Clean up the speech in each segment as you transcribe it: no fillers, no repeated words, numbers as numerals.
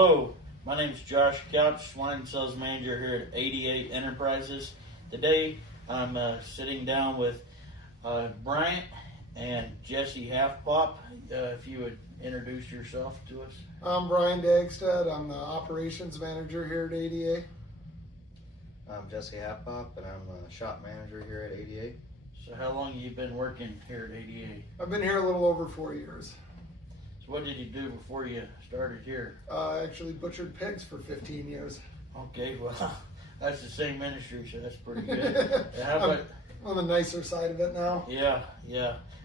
Hello, my name is Josh Couch, line sales manager here at 88 Enterprises. Today I'm sitting down with Bryant and Jesse Halfpop. If you would introduce yourself to us. I'm Brian Dagstad. I'm the operations manager here at ADA. I'm Jesse Halfpop, and I'm the shop manager here at ADA. So how long have you been working here at ADA? I've been here a little over 4 years. So what did you do before you started here? I actually butchered pigs for 15 years. Okay, well, that's the same ministry, so that's pretty good. How about, I'm on the nicer side of it now. yeah.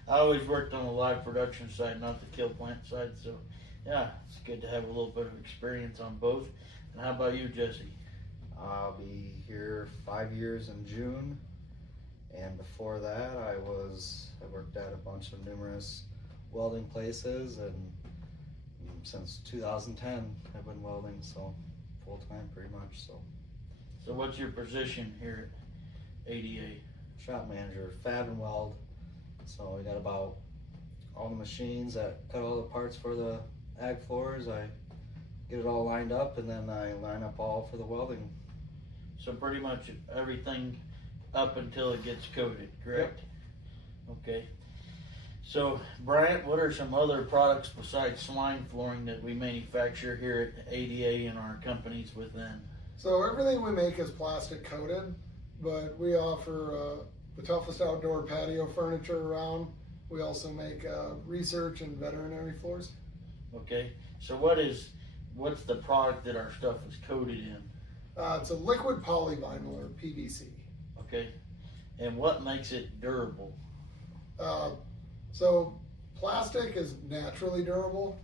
I always worked on the live production side, not the kill plant side, so yeah, it's good to have a little bit of experience on both. And how about you, Jesse? I'll be here 5 years in June, and before that I worked at a bunch of numerous welding places, and since 2010 I've been welding, so full time pretty much. So what's your position here at ADA? Shop manager, fab and weld. So we got about all the machines that cut all the parts for the ag floors. I get it all lined up, and then I line up all for the welding. So pretty much everything up until it gets coated, correct? Yep. Okay. So Bryant, what are some other products besides swine flooring that we manufacture here at ADA and our companies within? So everything we make is plastic coated, but we offer the toughest outdoor patio furniture around. We also make research and veterinary floors. Okay. So what's the product that our stuff is coated in? It's a liquid polyvinyl, or PVC. Okay. And what makes it durable? So plastic is naturally durable.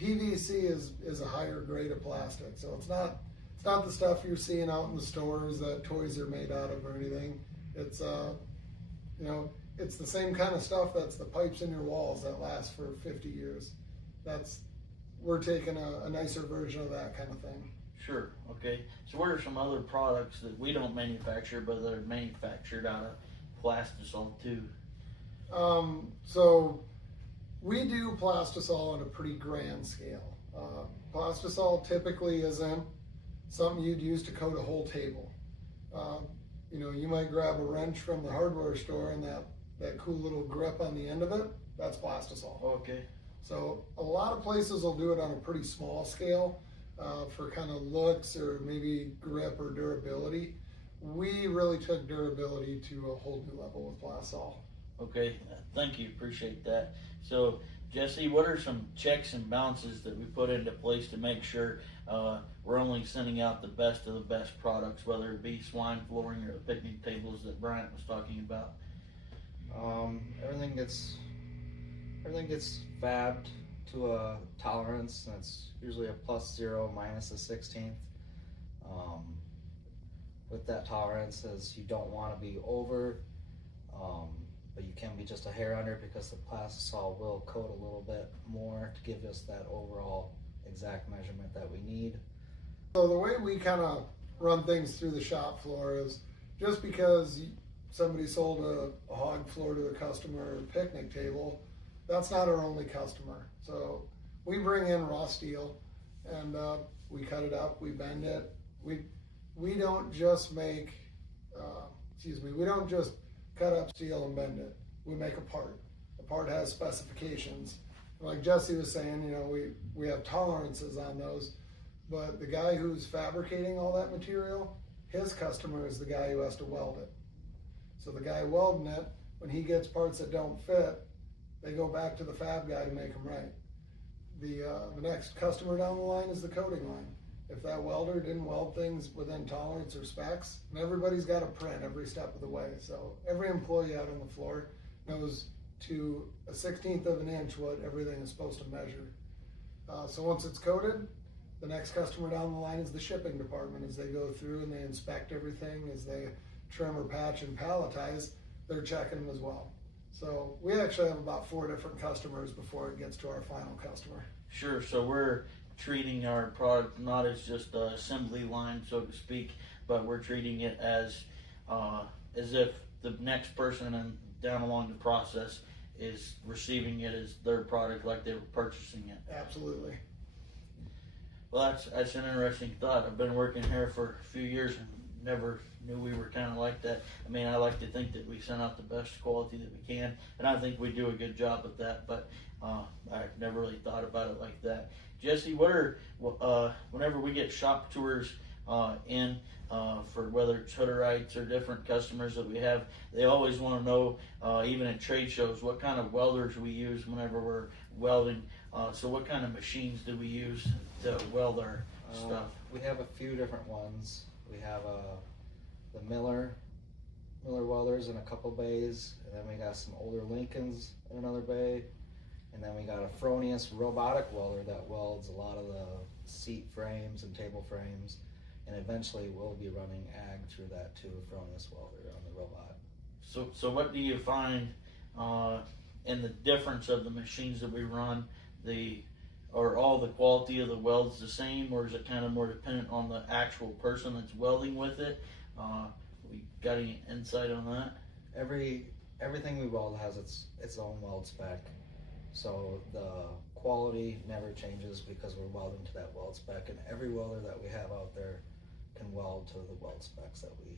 PVC is a higher grade of plastic. So it's not the stuff you're seeing out in the stores that toys are made out of or anything. It's it's the same kind of stuff that's the pipes in your walls that last for 50 years. We're taking a nicer version of that kind of thing. Sure. Okay. So what are some other products that we don't manufacture but that are manufactured out of plastisol too? So we do plastisol on a pretty grand scale. Plastisol typically isn't something you'd use to coat a whole table. You might grab a wrench from the hardware store, and that cool little grip on the end of it, that's plastisol. Okay. So a lot of places will do it on a pretty small scale for kind of looks or maybe grip or durability. We really took durability to a whole new level with plastisol. Okay, thank you, appreciate that. So Jesse, what are some checks and balances that we put into place to make sure we're only sending out the best of the best products, whether it be swine flooring or the picnic tables that Bryant was talking about? Everything gets fabbed to a tolerance, and it's usually a +0 minus a 16th. With that tolerance, as you don't want to be over, but you can be just a hair under, because the plastisol will coat a little bit more to give us that overall exact measurement that we need. So the way we kind of run things through the shop floor is, just because somebody sold a hog floor to a customer or a picnic table, that's not our only customer. So we bring in raw steel, and we cut it up, we bend it. We don't just make, we don't just cut up steel and bend it. We make a part. The part has specifications. Like Jesse was saying, we have tolerances on those, but the guy who's fabricating all that material, his customer is the guy who has to weld it. So the guy welding it, when he gets parts that don't fit, they go back to the fab guy to make them right. The next customer down the line is the coating line. If that welder didn't weld things within tolerance or specs, and everybody's got a print every step of the way. So every employee out on the floor knows to a 16th of an inch what everything is supposed to measure. So once it's coated, the next customer down the line is the shipping department. As they go through and they inspect everything, as they trim or patch and palletize, they're checking them as well. So we actually have about 4 different customers before it gets to our final customer. Sure, so we're treating our product not as just an assembly line, so to speak, but we're treating it as if the next person down along the process is receiving it as their product, like they were purchasing it. Absolutely. Well, that's an interesting thought. I've been working here for a few years and never knew we were kind of like that. I mean, I like to think that we send out the best quality that we can, and I think we do a good job with that. But I've never really thought about it like that. Jesse, what are whenever we get shop tours in for whether it's Hooderites or different customers that we have, they always want to know, even at trade shows, what kind of welders we use whenever we're welding. So what kind of machines do we use to weld our stuff? We have a few different ones. We have the Miller welders in a couple bays, and then we got some older Lincolns in another bay, and then we got a Fronius robotic welder that welds a lot of the seat frames and table frames, and eventually we'll be running ag through that too, Fronius welder on the robot. So what do you find in the difference of the machines that we run? Are all the quality of the welds the same, or is it kind of more dependent on the actual person that's welding with it? We got any insight on that? Everything we weld has its own weld spec, so the quality never changes because we're welding to that weld spec, and every welder that we have out there can weld to the weld specs that we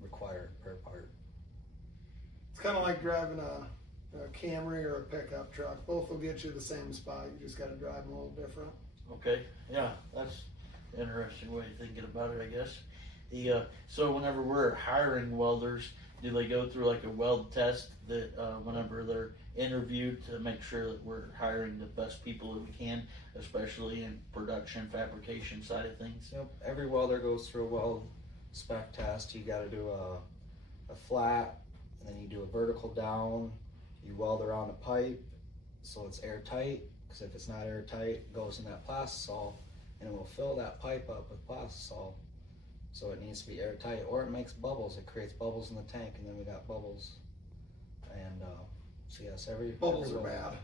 require per part. It's kind of like driving a Camry or a pickup truck. Both will get you the same spot. You just got to drive them a little different. Okay, yeah, that's an interesting way of thinking about it, I guess. So whenever we're hiring welders, do they go through like a weld test that whenever they're interviewed to make sure that we're hiring the best people that we can, especially in production, fabrication side of things? Yep, every welder goes through a weld spec test. You got to do a flat, and then you do a vertical down. You weld around a pipe so it's airtight, because if it's not airtight, it goes in that plastisol, and it will fill that pipe up with plastisol. So it needs to be airtight, or it makes bubbles. It creates bubbles in the tank, and then we got bubbles. And so yes, Bubbles are bad.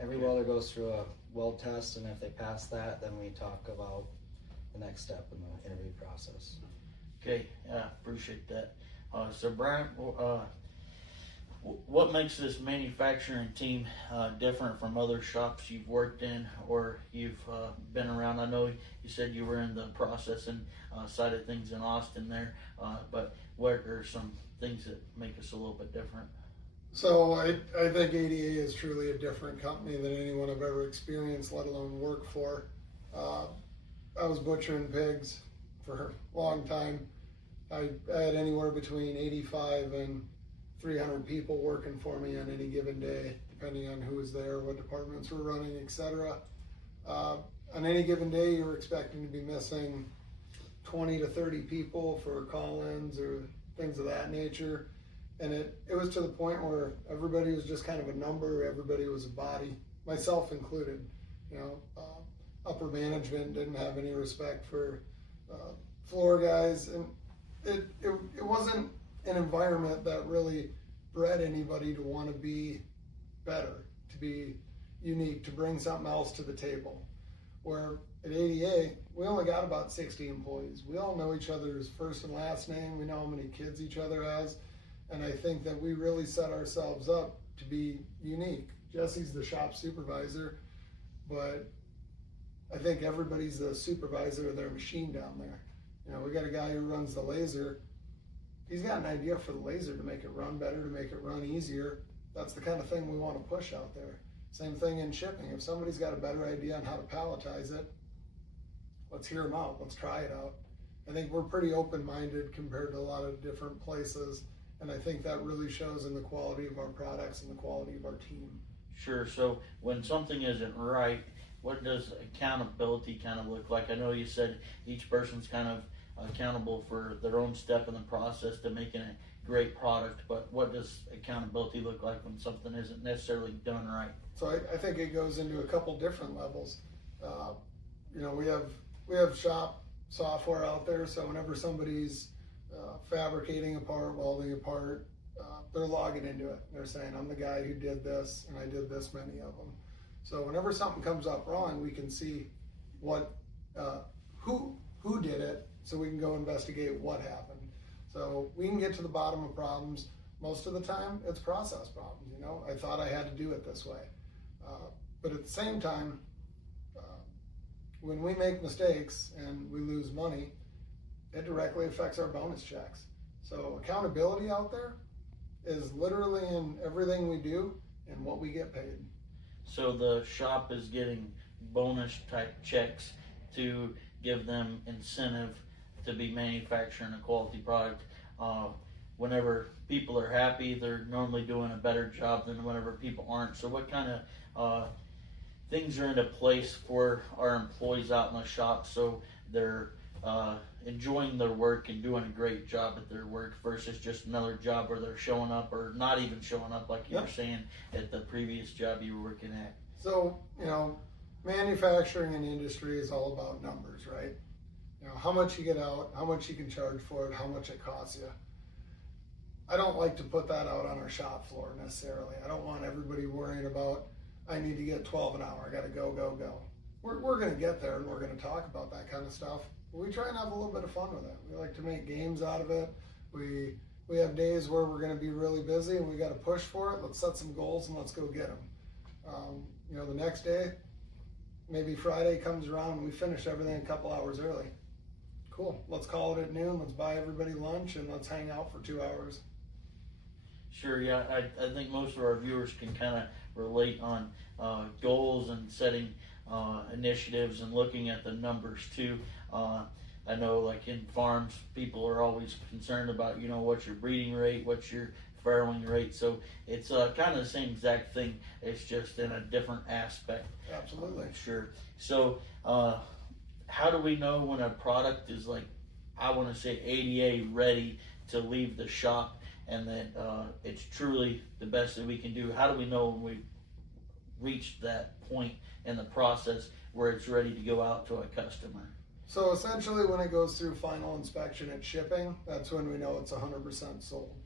Every welder goes through a weld test, and if they pass that, then we talk about the next step in the interview process. Okay, yeah, appreciate that. So Brian, what makes this manufacturing team different from other shops you've worked in or you've been around? I know you said you were in the processing side of things in Austin there, but what are some things that make us a little bit different? So I think ADA is truly a different company than anyone I've ever experienced, let alone work for. I was butchering pigs for a long time. I had anywhere between 85 and 300 people working for me on any given day, depending on who was there, what departments were running, etc. On any given day, you were expecting to be missing 20 to 30 people for call-ins or things of that nature. And it was to the point where everybody was just kind of a number, everybody was a body, myself included. You know, upper management didn't have any respect for floor guys, and it wasn't an environment that really bred anybody to want to be better, to be unique, to bring something else to the table. Where at ADA, we only got about 60 employees. We all know each other's first and last name. We know how many kids each other has. And I think that we really set ourselves up to be unique. Jesse's the shop supervisor, but I think everybody's the supervisor of their machine down there. You know, we got a guy who runs the laser. He's got an idea for the laser to make it run better, to make it run easier. That's the kind of thing we want to push out there. Same thing in shipping. If somebody's got a better idea on how to palletize it, let's hear them out. Let's try it out. I think we're pretty open-minded compared to a lot of different places, and I think that really shows in the quality of our products and the quality of our team. Sure. So when something isn't right, what does accountability kind of look like? I know you said each person's kind of accountable for their own step in the process to making a great product, but what does accountability look like when something isn't necessarily done right? So I think it goes into a couple different levels. You know, we have shop software out there, so whenever somebody's fabricating a part, welding a part, they're logging into it. They're saying, I'm the guy who did this, and I did this many of them. So whenever something comes up wrong, we can see what who did it, so we can go investigate what happened. So we can get to the bottom of problems. Most of the time, it's process problems. You know, I thought I had to do it this way, but at the same time, when we make mistakes and we lose money, it directly affects our bonus checks. So accountability out there is literally in everything we do and what we get paid. So the shop is getting bonus type checks to give them incentive to be manufacturing a quality product. Whenever people are happy, they're normally doing a better job than whenever people aren't. So what kind of things are into place for our employees out in the shop so they're enjoying their work and doing a great job at their work versus just another job where they're showing up or not even showing up like you were saying at the previous job you were working at? So, manufacturing and industry is all about numbers, right? How much you get out, how much you can charge for it, how much it costs you. I don't like to put that out on our shop floor necessarily. I don't want everybody worrying about, I need to get 12 an hour, I gotta go. We're gonna get there and we're gonna talk about that kind of stuff. We try and have a little bit of fun with it. We like to make games out of it. We have days where we're gonna be really busy and we gotta push for it. Let's set some goals and let's go get them. The next day, maybe Friday comes around and we finish everything a couple hours early. Cool, let's call it at noon, let's buy everybody lunch and let's hang out for 2 hours. Sure, yeah, I think most of our viewers can kind of relate on goals and setting initiatives and looking at the numbers too. I know like in farms, people are always concerned about, what's your breeding rate, what's your farrowing rate. So it's kind of the same exact thing. It's just in a different aspect. Absolutely. Sure. So how do we know when a product is like, I want to say ADA ready to leave the shop and that it's truly the best that we can do? How do we know when we've reached that point in the process where it's ready to go out to a customer? So essentially when it goes through final inspection and shipping, that's when we know it's 100% sold.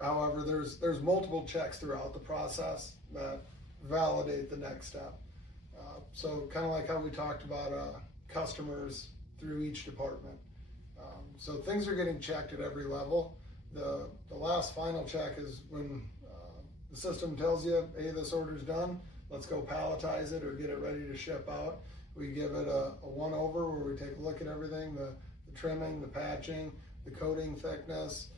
However, there's multiple checks throughout the process that validate the next step. So kind of like how we talked about customers through each department. So things are getting checked at every level. The last final check is when the system tells you, hey, this order's done, let's go palletize it or get it ready to ship out. We give it a one-over where we take a look at everything, the trimming, the patching, the coating thickness,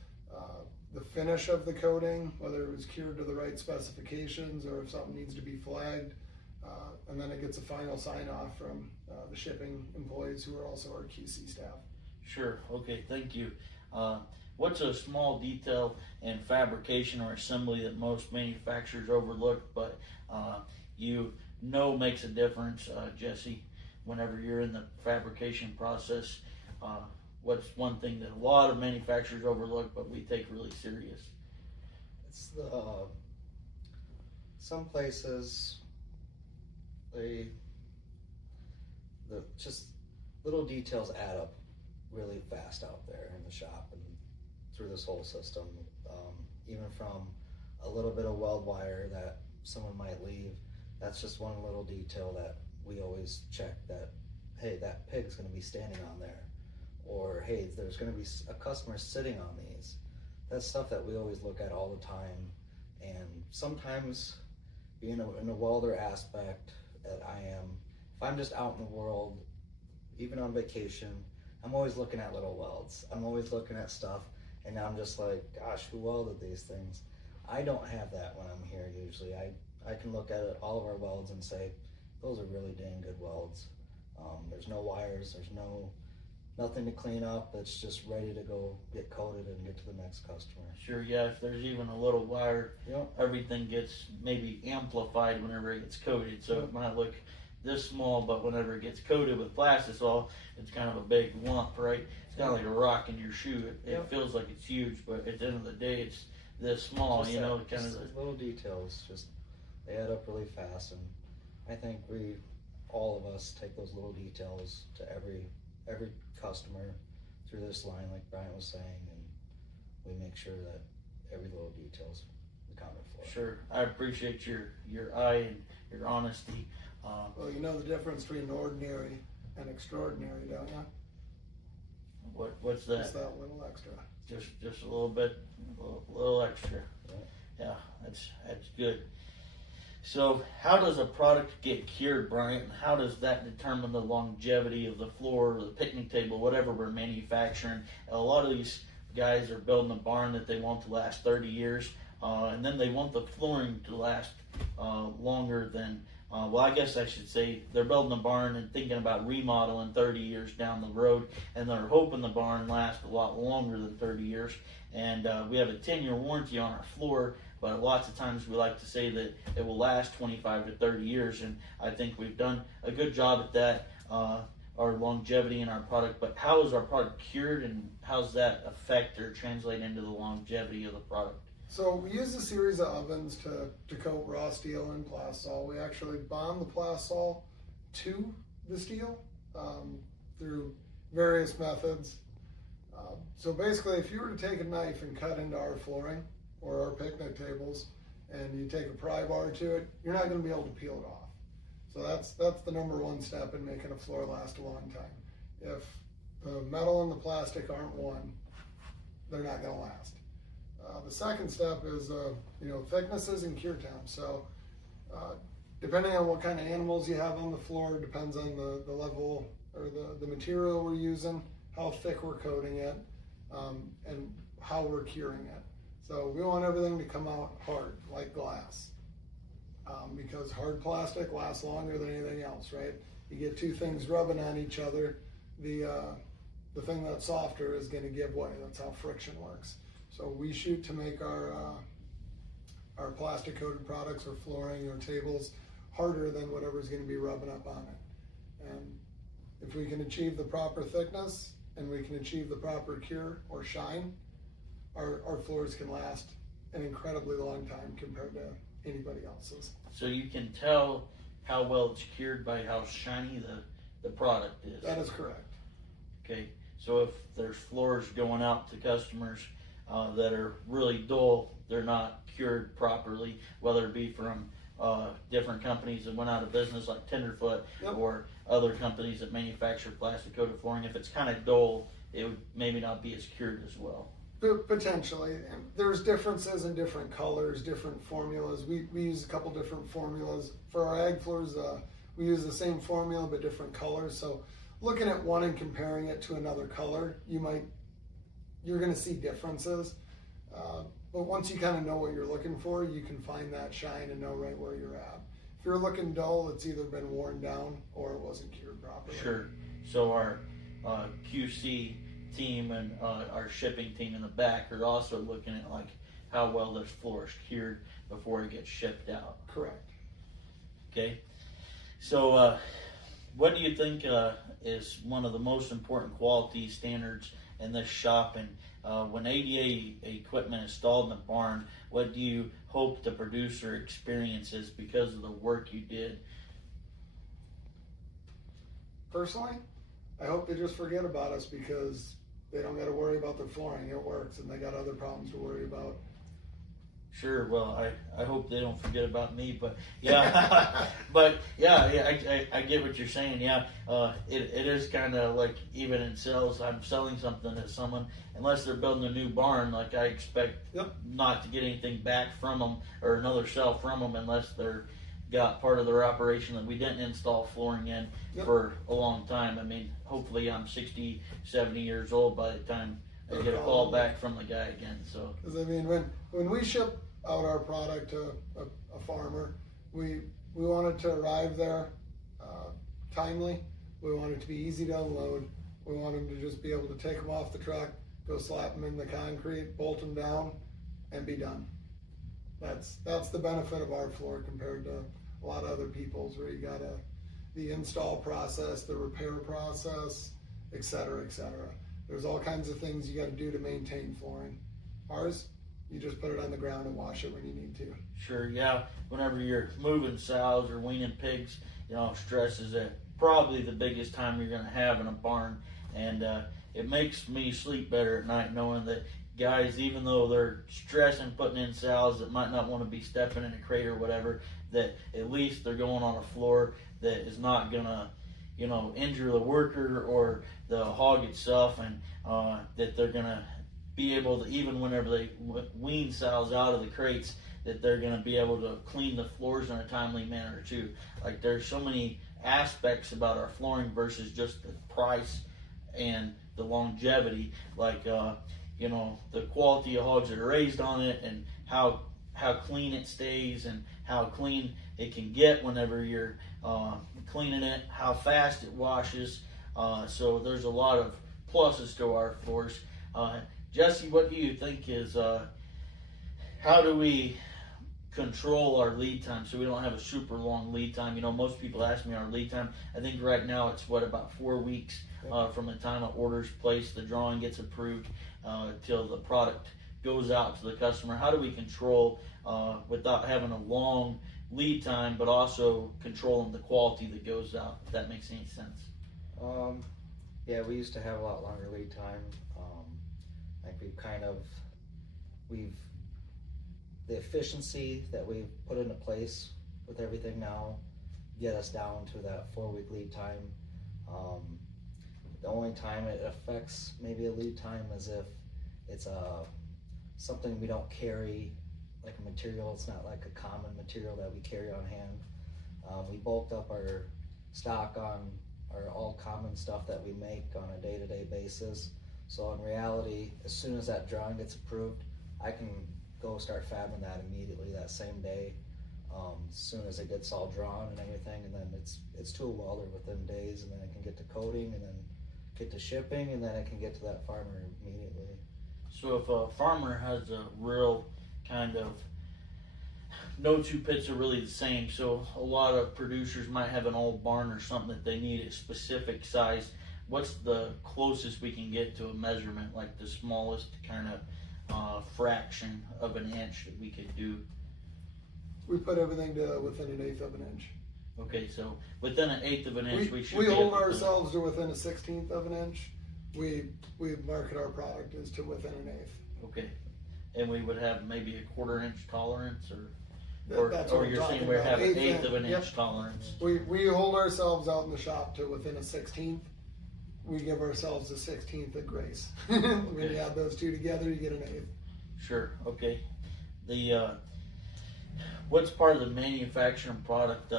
the finish of the coating, whether it was cured to the right specifications or if something needs to be flagged. And then it gets a final sign-off from the shipping employees who are also our QC staff. Sure, okay, thank you. What's a small detail in fabrication or assembly that most manufacturers overlook, but makes a difference, Jesse, whenever you're in the fabrication process? What's one thing that a lot of manufacturers overlook, but we take really serious? It's some places, just little details add up really fast out there in the shop and through this whole system. Even from a little bit of weld wire that someone might leave, that's just one little detail that we always check that, hey, that pig's gonna be standing on there. Or, hey, there's gonna be a customer sitting on these. That's stuff that we always look at all the time. And sometimes, being in a welder aspect that I am, if I'm just out in the world, even on vacation, I'm always looking at little welds. I'm always looking at stuff, and I'm just like, gosh, who welded these things? I don't have that when I'm here usually. I can look at all of our welds and say, those are really dang good welds. There's no wires, there's nothing to clean up. It's just ready to go get coated and get to the next customer. Sure, yeah, if there's even a little wire, Yep. everything gets maybe amplified whenever it gets coated. So it might look this small, but whenever it gets coated with plastisol, it's kind of a big lump, right? It's kind of like a rock in your shoe. It feels like it's huge, but at the end of the day, it's this small, Just kind just of the, little details, just they add up really fast. And I think all of us take those little details to every customer through this line, like Brian was saying, and we make sure that every little detail's accounted for. Sure, I appreciate your eye and your honesty. Well, you know the difference between ordinary and extraordinary, don't you? What's that? Just that little extra. Just a little bit, a little extra. Right. Yeah, that's good. So how does a product get cured, Brian? How does that determine the longevity of the floor or the picnic table, whatever we're manufacturing? A lot of these guys are building a barn that they want to last 30 years, and then they want the flooring to last longer than, well, I guess I should say they're building a barn and thinking about remodeling 30 years down the road, and they're hoping the barn lasts a lot longer than 30 years. And we have a 10-year warranty on our floor, but lots of times we like to say that it will last 25 to 30 years, and I think we've done a good job at that, our longevity in our product. But how is our product cured, and how does that affect or translate into the longevity of the product? So we use a series of ovens to coat raw steel and plasol. We actually bond the plasol to the steel through various methods. So basically, if you were to take a knife and cut into our flooring or our picnic tables, and you take a pry bar to it, you're not going to be able to peel it off. So that's the number one step in making a floor last a long time. If the metal and the plastic aren't one, they're not going to last. The second step is thicknesses and cure time. So depending on what kind of animals you have on the floor, depends on the level or the material we're using, how thick we're coating it, and how we're curing it. So we want everything to come out hard, like glass, because hard plastic lasts longer than anything else, right? You get two things rubbing on each other, the thing that's softer is going to give way. That's how friction works. So we shoot to make our plastic coated products or flooring or tables harder than whatever's going to be rubbing up on it. And if we can achieve the proper thickness and we can achieve the proper cure or shine, our floors can last an incredibly long time compared to anybody else's. So you can tell how well it's cured by how shiny the product is. That is correct. Okay, so if there's floors going out to customers that are really dull, they're not cured properly, whether it be from different companies that went out of business like Tenderfoot, Yep. or other companies that manufacture plastic coated flooring. If it's kind of dull, it would maybe not be as cured as well. Potentially. And there's differences in different colors, different formulas. We use a couple different formulas. For our ag floors, we use the same formula but different colors. So looking at one and comparing it to another color, you're going to see differences. But once you kind of know what you're looking for, you can find that shine and know right where you're at. If you're looking dull, it's either been worn down or it wasn't cured properly. Sure. So our QC team and our shipping team in the back are also looking at like how well this floor is cured before it gets shipped out. Correct. Okay. So what do you think is one of the most important quality standards in this shop? And when ADA equipment is installed in the barn, what do you hope the producer experiences because of the work you did? Personally, I hope they just forget about us because they don't got to worry about their flooring. It works, and they got other problems to worry about. Sure. Well, I hope they don't forget about me, but yeah, but yeah, I get what you're saying. Yeah, it is kind of like even in sales, I'm selling something to someone, unless they're building a new barn, like I expect not to get anything back from them or another sale from them unless they're got part of their operation that we didn't install flooring in for a long time. I mean, hopefully I'm 60, 70 years old by the time I get a call back from the guy again. So, because I mean, when we ship out our product to a farmer, we want it to arrive there timely. We want it to be easy to unload. We want them to just be able to take them off the truck, go slap them in the concrete, bolt them down, and be done. That's the benefit of our floor compared to a lot of other people's, where you got the install process, the repair process, et cetera, et cetera. There's all kinds of things you got to do to maintain flooring. Ours, you just put it on the ground and wash it when you need to. Sure, yeah. Whenever you're moving sows or weaning pigs, stress is probably the biggest time you're going to have in a barn. And it makes me sleep better at night knowing that guys, even though they're stressing putting in sows that might not want to be stepping in a crate or whatever, that at least they're going on a floor that is not going to, injure the worker or the hog itself, and that they're going to be able to, even whenever they wean sows out of the crates, that they're going to be able to clean the floors in a timely manner too. Like there's so many aspects about our flooring versus just the price and the longevity, like the quality of hogs that are raised on it, and how clean it stays, and how clean it can get whenever you're cleaning it, how fast it washes. So there's a lot of pluses to our floors. Jesse, what do you think is how do we control our lead time so we don't have a super long lead time? Most people ask me our lead time. I think right now it's about 4 weeks from the time an order's placed, the drawing gets approved, till the product goes out to the customer. How do we control without having a long lead time, but also controlling the quality that goes out, if that makes any sense? Yeah, we used to have a lot longer lead time. I think the efficiency that we've put into place with everything now get us down to that 4-week lead time. The only time it affects maybe a lead time is if it's something we don't carry, like a material. It's not like a common material that we carry on hand. We bulked up our stock on our all common stuff that we make on a day-to-day basis. So in reality, as soon as that drawing gets approved, I can go start fabbing that immediately that same day, as soon as it gets all drawn and everything, and then it's to a welder within days, and then it can get to coating, and then get to shipping, and then it can get to that farmer immediately. So if a farmer has a real kind of, no two pits are really the same, so a lot of producers might have an old barn or something that they need a specific size. What's the closest we can get to a measurement, like the smallest kind of fraction of an inch that we could do? We put everything to within 1/8 of an inch. Okay, so within 1/8 of an inch, we should we be hold able to, ourselves to within 1/16 of an inch. We market our product as to within 1/8. okay, and we would have maybe a 1/4 inch tolerance, That's or what I'm you're saying talking we about. have an 1/8 Eighth of an inch. inch tolerance. We hold ourselves out in the shop to within 1/16. We give ourselves a 1/16 of grace. When you add those two together, you get 1/8. Sure. Okay. The what's part of the manufacturing product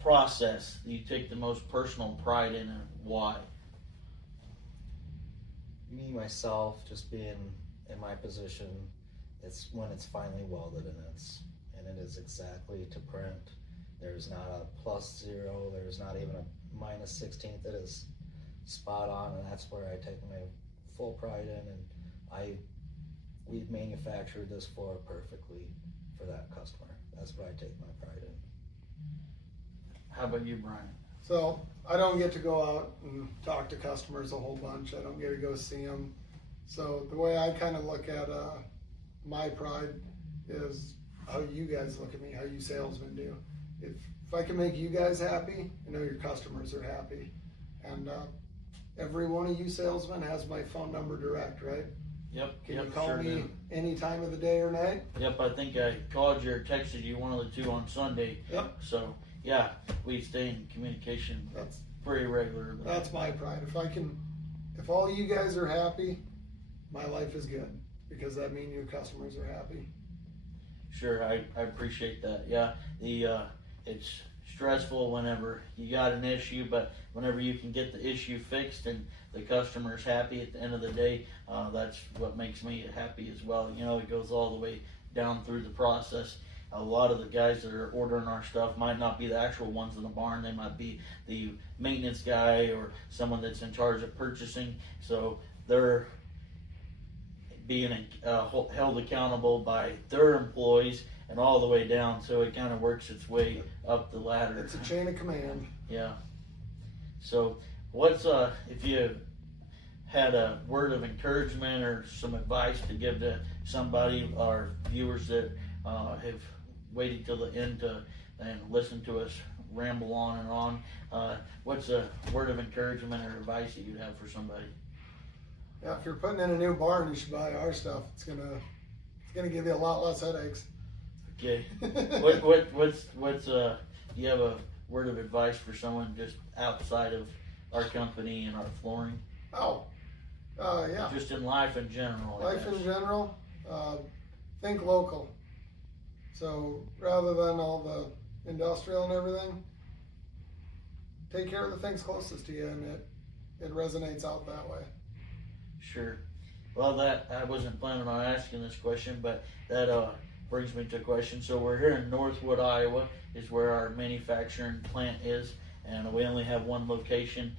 process that you take the most personal pride in, and why? Me, myself, just being in my position, it's when it's finally welded and it is exactly to print. There's not a +0, there's not even a -16th. It is spot on, and that's where I take my full pride in, and we've manufactured this floor perfectly for that customer. That's what I take my pride in. How about you, Brian? So I don't get to go out and talk to customers a whole bunch. I don't get to go see them. So the way I kind of look at my pride is how you guys look at me, how you salesmen do. If I can make you guys happy, I know your customers are happy. And every one of you salesmen has my phone number direct, right? Yep. Can yep, you call sure me do. any time of the day or night? Yep. I think I called you or texted you, one of the two, on Sunday. Yep. So yeah, we stay in communication That's pretty regularly. That's my pride. If all you guys are happy, my life is good, because that means your customers are happy. Sure, I appreciate that. Yeah, it's stressful whenever you got an issue, but whenever you can get the issue fixed and the customer's happy at the end of the day, that's what makes me happy as well. It goes all the way down through the process. A lot of the guys that are ordering our stuff might not be the actual ones in the barn. They might be the maintenance guy or someone that's in charge of purchasing. So they're being held accountable by their employees and all the way down. So it kind of works its way up the ladder. It's a chain of command. Yeah. So what's if you had a word of encouragement or some advice to give to somebody, our viewers that have waited till the end and listen to us ramble on and on, what's a word of encouragement or advice that you'd have for somebody? Yeah, if you're putting in a new barn, you should buy our stuff. It's gonna give you a lot less headaches. Okay. What's do you have a word of advice for someone just outside of our company and our flooring? Oh, Yeah. Just in life in general. I Life guess. in general, think local. So rather than all the industrial and everything, take care of the things closest to you, and it resonates out that way. Sure. Well, that I wasn't planning on asking this question, but that brings me to a question. So we're here in Northwood, Iowa, is where our manufacturing plant is, and we only have one location.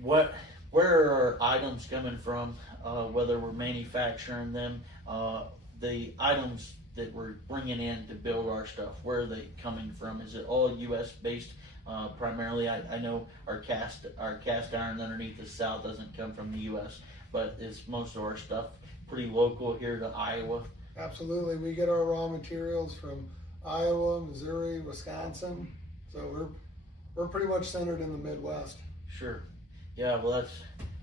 Where are our items coming from? Whether we're manufacturing them, the items that we're bringing in to build our stuff, where are they coming from? Is it all U.S. based? Primarily, I know our cast iron underneath the south doesn't come from the U.S., but is most of our stuff pretty local here to Iowa? Absolutely, we get our raw materials from Iowa, Missouri, Wisconsin. So we're pretty much centered in the Midwest. Sure. Yeah, well, that's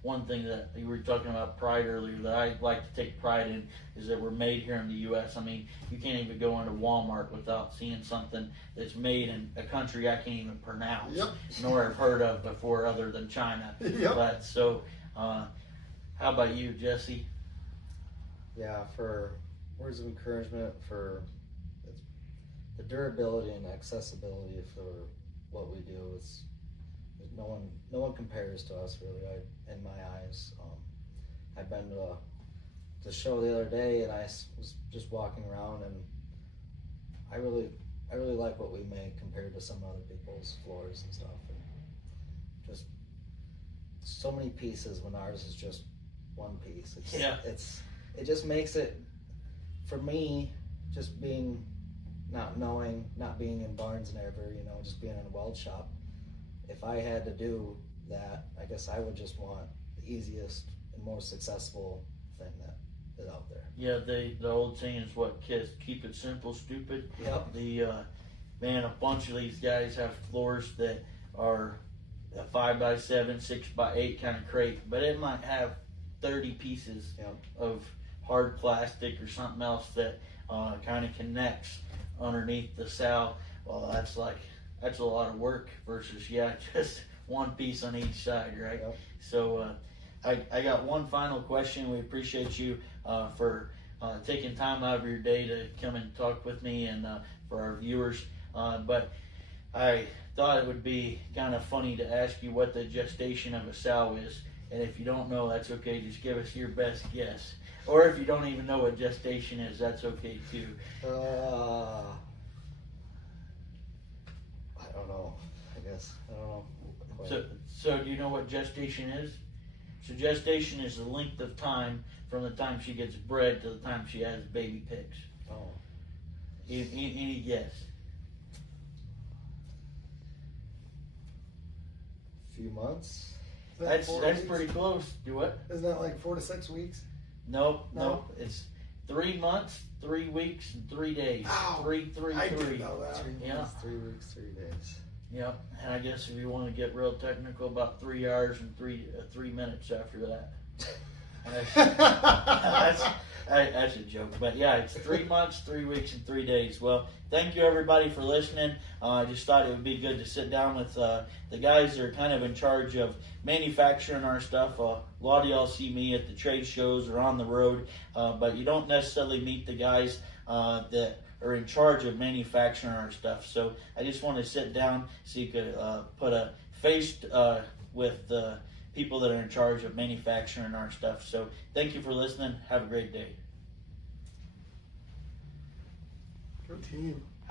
one thing that you were talking about pride earlier that I like to take pride in is that we're made here in the U.S. I mean, you can't even go into Walmart without seeing something that's made in a country I can't even pronounce, Yep. nor have heard of before other than China. Yep. But so, how about you, Jesse? Yeah, for words of encouragement, for the durability and accessibility for what we do is no one compares to us really. In my eyes, I've been to the show the other day, and I was just walking around, and I really like what we make compared to some other people's floors and stuff, and just so many pieces when ours is just one piece. It just makes it, for me, just being not being in Barnes and Ever, just being in a weld shop. If I had to do that, I guess I would just want the easiest and most successful thing that is out there. Yeah, the old saying is what, kids, keep it simple, stupid. Yep. Man, a bunch of these guys have floors that are a 5x7, 6x8 kind of crate, but it might have 30 pieces Yep. of hard plastic or something else that kind of connects underneath the sow. Well, that's a lot of work versus just one piece on each side, right? Yep. So I got one final question. We appreciate you for taking time out of your day to come and talk with me and for our viewers. But I thought it would be kind of funny to ask you what the gestation of a sow is. And if you don't know, that's okay. Just give us your best guess. Or if you don't even know what gestation is, that's okay too. I don't know. I guess I don't know. So do you know what gestation is? So gestation is the length of time from the time she gets bred to the time she has baby pigs. Oh. Any guess? Few months. Is that That's pretty close. Do what? Isn't that like 4 to 6 weeks? Nope. No? It's 3 months, 3 weeks, and 3 days. Ow. Three. I didn't know that. 3 Yeah. months, 3 weeks, 3 days. Yep. And I guess if you want to get real technical, about 3 hours and 3 minutes after that. That's a joke, but yeah, it's 3 months, 3 weeks, and 3 days. Well, thank you everybody for listening. I just thought it would be good to sit down with the guys that are kind of in charge of manufacturing our stuff. A lot of y'all see me at the trade shows or on the road, but you don't necessarily meet the guys that are in charge of manufacturing our stuff. So I just want to sit down so you could put a face with the people that are in charge of manufacturing our stuff. So thank you for listening. Have a great day. Good team.